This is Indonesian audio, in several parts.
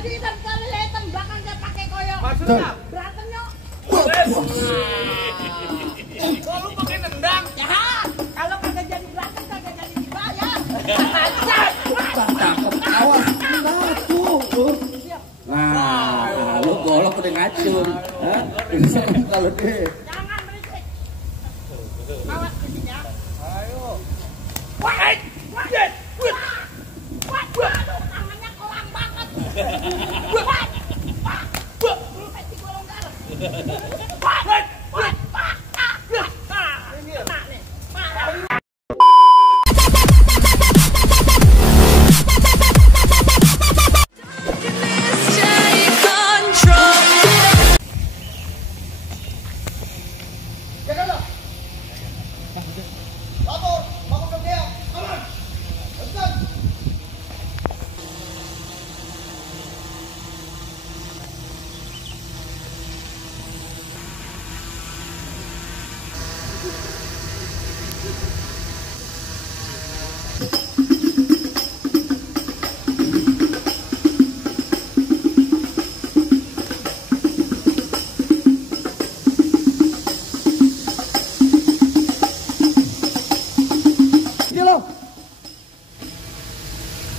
Jadi dan kali letem belakang dia pakai koyo. Maksudnya? Berantem yuk. Kalau lu pakai nendang. Ya, kalau kagak jadi berantem kagak jadi dibayar. Cakep, awas, tuh. Nah, lu golok udah ngacung. Hah? Kalau deh. Jangan berisik. Awas di sini ya. Ayo. Wah, aduh, tangannya kolang banget. Lu pasti golong darah. Kena nih.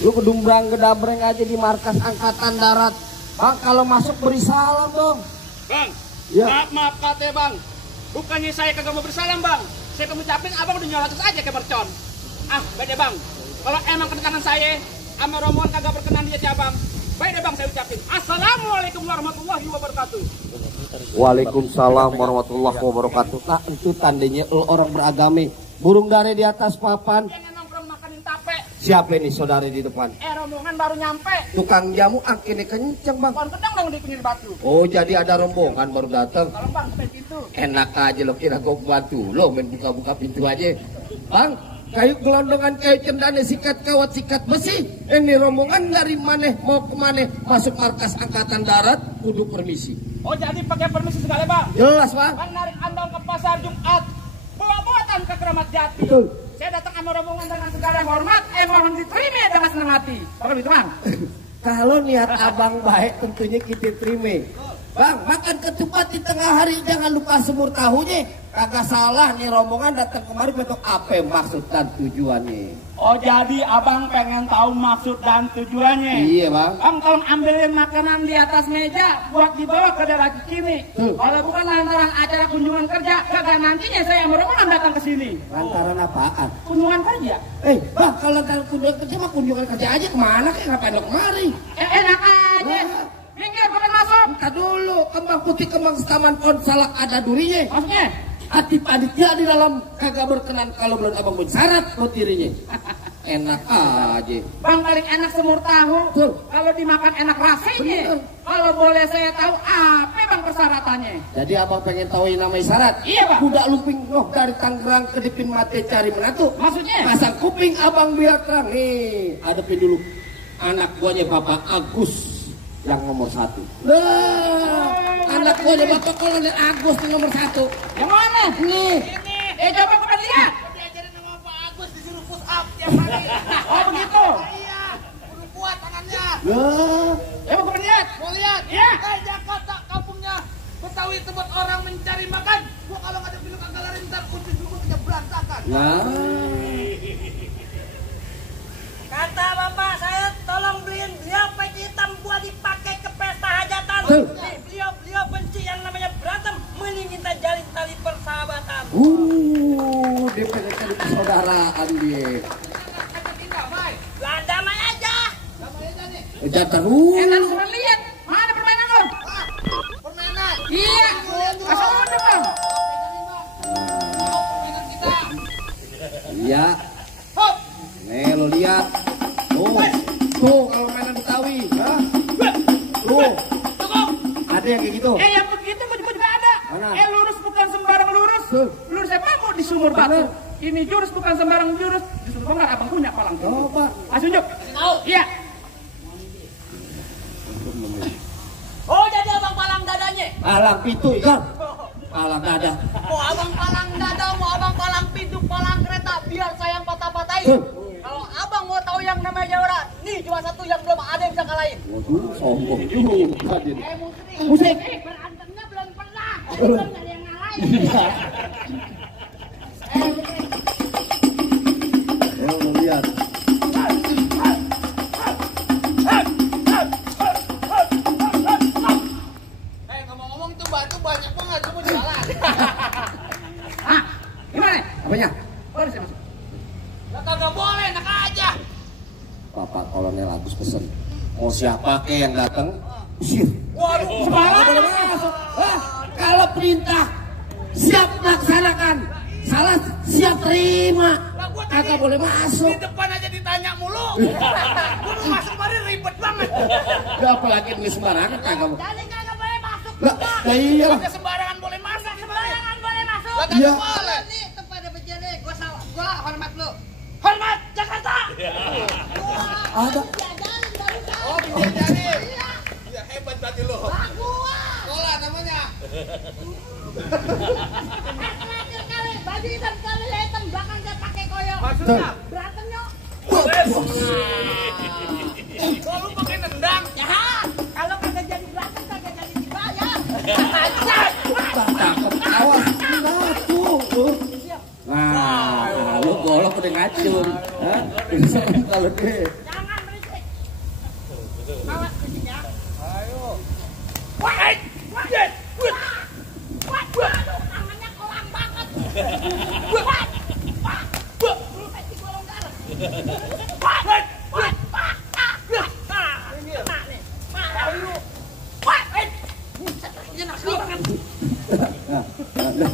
Lu kedumbrang gedabreng aja di markas angkatan darat. Bang, kalau masuk beri salam dong. Bang, Ya. maaf kate bang. Bukannya saya kagak mau bersalam bang. Saya mengucapin abang udah nyolatus aja ke mercon. Ah, beda bang. Kalau emang kedatangan saya sama rombongan kagak berkenan di hati abang, baik deh bang saya ucapin. Assalamualaikum warahmatullahi wabarakatuh. Waalaikumsalam warahmatullahi wabarakatuh. Nah, itu tandanya lu orang beragama. Burung dare di atas papan. Yang nongkrong makanin tape. Siapa ini saudari di depan? Rombongan baru nyampe. Tukang jamu angkinnya kenceng, Bang. Pohon kedang dong di pinggir batu. Oh, jadi ada rombongan baru datang. Kalau bang sampai pintu. Enak aja lo, kira gue bantu lo main buka-buka pintu aja. Bang, kayu gelondongan, kayu cendana, sikat kawat, sikat besi. Ini rombongan dari mana mau ke mana? Masuk markas angkatan darat, kudu permisi. Oh jadi pakai permisi segala bang. Jelas, Bang. Bang narik andong ke pasar Jumat. Bawa-bawatan ke Keramat Jati. Betul. Saya datang sama rombongan dengan segala hormat. Mohon diterima dengan senang hati. Bang itu bang. Kalau niat abang baik tentunya kita terima. Bang, makan ketupat di tengah hari jangan lupa semur tahunya. Kagak salah nih rombongan datang kemari untuk apa maksud dan tujuannya. Oh jadi abang pengen tahu maksud dan tujuannya. Iya, Bang. Bang tolong ambilin makanan di atas meja buat dibawa ke daerah Cikini. Kalau bukan lantaran acara kunjungan kerja, kagak nantinya saya sama rombongan datang ke sini. Lantaran apaan? Kunjungan kerja. Bang, kalau lantaran kunjungan kerja mah kunjungan kerja aja kemana kayak ngapain lo kemari? Enak aja. Minggir bukan masuk. Entar dulu, kembang putih kembang taman pohon salak ada durinya. Maksudnya? Hati panitia di dalam kagak berkenan kalau belum abang buat syarat buat dirinya. Enak aja. Bang paling enak semur tahu. Betul. Kalau dimakan enak rasanya. Bener. Kalau boleh saya tahu apa bang persyaratannya? Jadi abang pengen tahu yang namanya syarat? Iya, Pak. Kuda lumping loh dari Tangerang ke Dipin Mate cari menantu. Maksudnya? Pasang kuping abang biar terang. Nih, hadapin dulu. Anak buahnya Bapak Agus yang nomor 1. Nah, anak buahnya Bapak Kolonel Agus yang nomor 1. Yang mana? Nih. Coba kita lihat. Diajarin sama Pak Agus disuruh push up tiap hari. Oh begitu. Iya, udah kuat tangannya. Nah, Coba kita lihat. Mau lihat? Iya. Jakarta kampungnya Betawi tempat orang mencari makan. Gua kalau nggak ada pilu kagak lari ntar kunci dulu punya berantakan. nah. Kata bapak saya tolong beliin beliau peci hitam buat dipakai ke pesta hajatan. Nih, beliau benci yang namanya berantem, mending kita jalin tali persahabatan. Dia pengen cari persaudaraan dia. Lah damai aja. Damai aja nih. Jangan Enak sudah lihat. Mana permainan lo? Permainan. Iya. Asal udah bang. Permainan kita. Iya. Hop. Nih lo lihat. Tuh kalau mainan Betawi. Hah? Tuh. Ada yang kayak gitu. Yang begitu gue juga ada. Mana? Lurus bukan sembarang lurus. Tuh. Lurus saya mau di sumur batu. Ini jurus bukan sembarang jurus. Justru bang abang punya palang. Coba. Ayo tunjuk. Tahu? Iya. Oh jadi abang palang dadanya. Palang pintu ikan. Palang dada. Mau abang palang dada, mau abang palang pintu, palang kereta, biar saya yang patah-patahin. Kalau abang mau tahu yang namanya jawara, nih Musri cuma satu yang belum ada yang bisa kalahin. Waduh, sombong juga dia. Musri. Berantemnya belum pernah. Belum ada yang ngalahin. Ayo lihat. Ngomong-ngomong tuh batu banyak banget kamu jualan. Ah, gimana? Apanya? Boleh saya masuk? Lah kagak boleh, enak aja. Bapak Kolonel Agus pesen. Mau siapa ke yang datang? Usir. Waduh, Kagak boleh masuk. Kalau perintah siap laksanakan. Salah siap terima. Kagak boleh masuk. di depan aja ditanya mulu. Gua mau masuk mari ribet banget. Gak apalagi ini sembarangan kagak mau. Jadi kagak boleh masuk. Lah, iya. Kagak sembarangan boleh masuk. Sembarangan boleh masuk. Lah Iya. kagak boleh. Nih tempat begini, gua hormat lu. Hormat Jakarta. Ada. Diajarin baru tahu. Oh, bisa jadi. Ya hebat berarti lu. Gua. Sekolah namanya. Terakhir kali baju hitam kali hitam belakang dia pakai koyo. Maksudnya? Berantem yuk. Kalau lu pakai nendang. Ya. Kalau kagak jadi berantem kagak jadi dibayar. Takut. Awas. Nah, tuh. Nah, lu golok udah ngacur. Hah? Serem kalau dia. Jangan berisik. Awas berisik ya. Wah, yes. Waduh, tangannya kolang banget. Wah, pasti golong darah.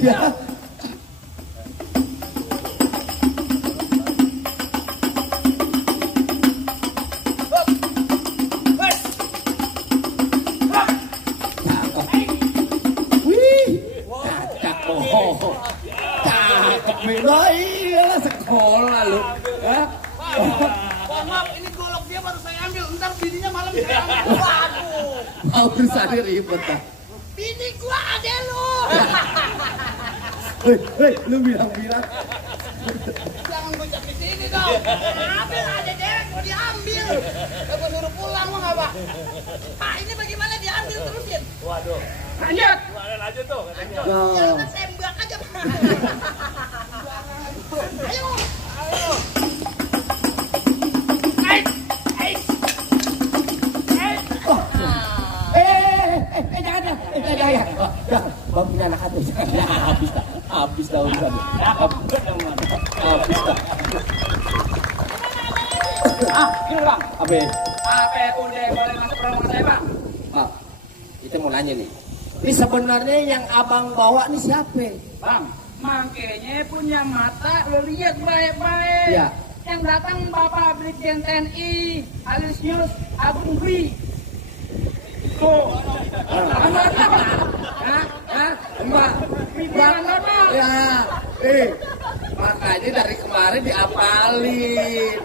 Ya. Wih, cakep bohong. Cakep beda iyalah sekolah lu. Hah? Maaf, ini golok dia baru saya ambil. Ntar bininya malam saya ambil. Waduh. Mau berusaha ribet dah. Bini gua ade lu. Hei, lu bilang-bilang. Jangan gojek di sini dong. Ambil ade dewek mau diambil. Gua suruh pulang mau ngapa? Pak ini bagaimana diambil terusin? Lanjut. Jangan tembak aja. Ayo. Jangan ya. Bang punya anak atuh. Ya habis dah urusan. Habis dah. Gini bang. Abe, Apa udah boleh masuk rumah saya bang? Pak. Kita mau nanya nih. Ini sebenarnya yang abang bawa nih siapa? Bang, makanya punya mata lo lihat baik-baik. Iya. Yang datang Bapak Brigjen TNI Alisius Agung Dwi. Tuh. Mbak. Ya. Makanya dari kemarin diapalin.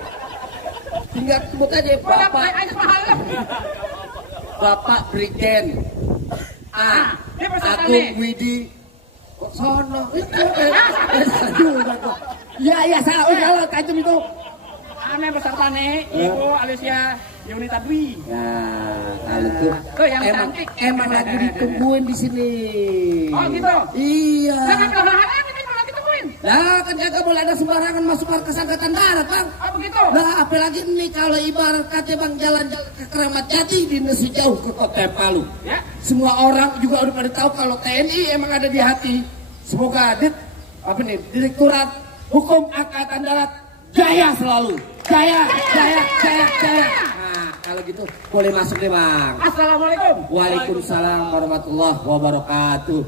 Tinggal sebut aja Bapak Brigjen Agung Widi Sono. Salah juga kok. Ya salah. Oh kalau tajam itu. Ane beserta nih Ibu Alicia Yunita Dwi. Nah, kalau tuh Tuh yang emang cantik. lagi ditungguin di sini. Oh gitu. Iya. Jangan ditemuin. Lah kan kagak boleh ada sembarangan masuk markas angkatan darat, Bang. Oh begitu. Lah apalagi nih kalau ibarat kata Bang jalan-jalan ke Keramat Jati di Nesi jauh ke Kota Palu. Ya. Semua orang juga udah pada tahu kalau TNI emang ada di hati. Semoga Direktorat Hukum Angkatan Darat jaya selalu. Jaya. Nah, kalau gitu boleh masuk deh, Bang. Assalamualaikum. Waalaikumsalam warahmatullahi wabarakatuh.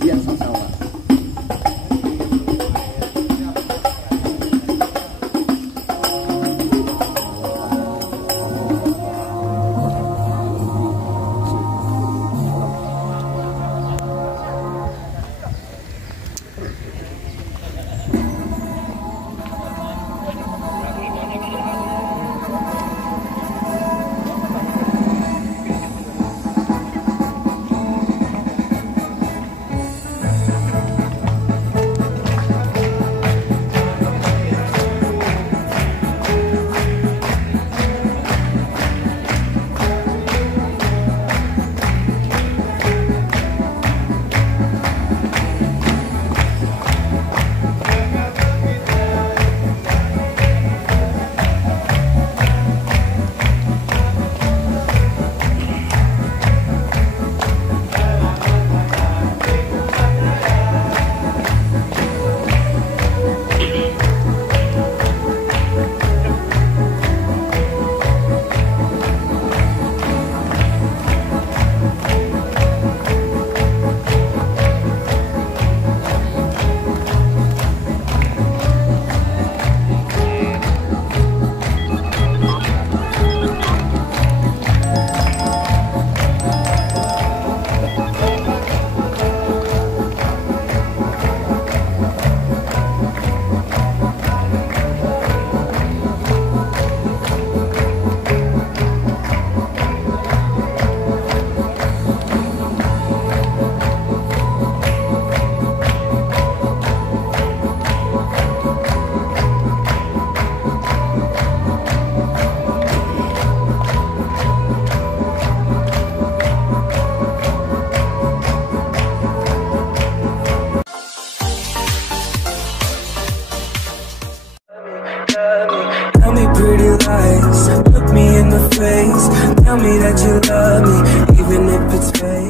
Iya, sama-sama. face. Tell me that you love me, even if it's fake.